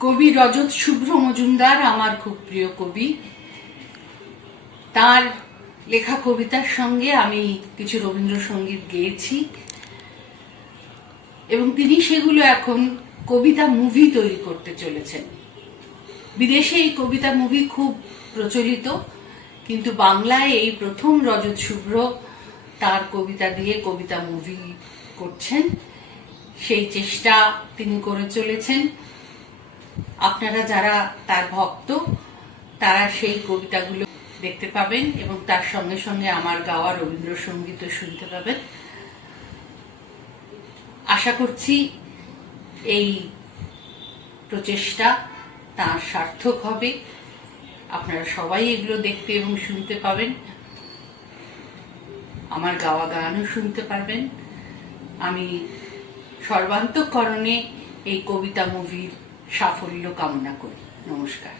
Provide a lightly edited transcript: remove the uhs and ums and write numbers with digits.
কবি রজত শুভ্র মজুমদার আমার খুব প্রিয় কবি। তার লেখা কবিতার সঙ্গে আমি কিছু রবীন্দ্রসঙ্গীত গেয়েছি এবং তিনি সেগুলো এখন কবিতা মুভি তৈরি করতে চলেছেন। বিদেশে এই কবিতা মুভি খুব প্রচলিত, কিন্তু বাংলায় এই প্রথম রজত শুভ্র তার কবিতা দিয়ে কবিতা মুভি করছেন। সেই চেষ্টা তিনি করে চলেছেন। আপনারা যারা তার ভক্ত তারা সেই কবিতাগুলো দেখতে পাবেন এবং তার সঙ্গে সঙ্গে আমার গাওয়া রবীন্দ্রসঙ্গীতও শুনতে পাবেন। আশা করছি এই প্রচেষ্টা তার সার্থক হবে। আপনারা সবাই এগুলো দেখতে এবং শুনতে পাবেন, আমার গাওয়া গানও শুনতে পারবেন। আমি সর্বান্তঃকরণে এই কবিতা মুভির সাফল্য কামনা করি। নমস্কার।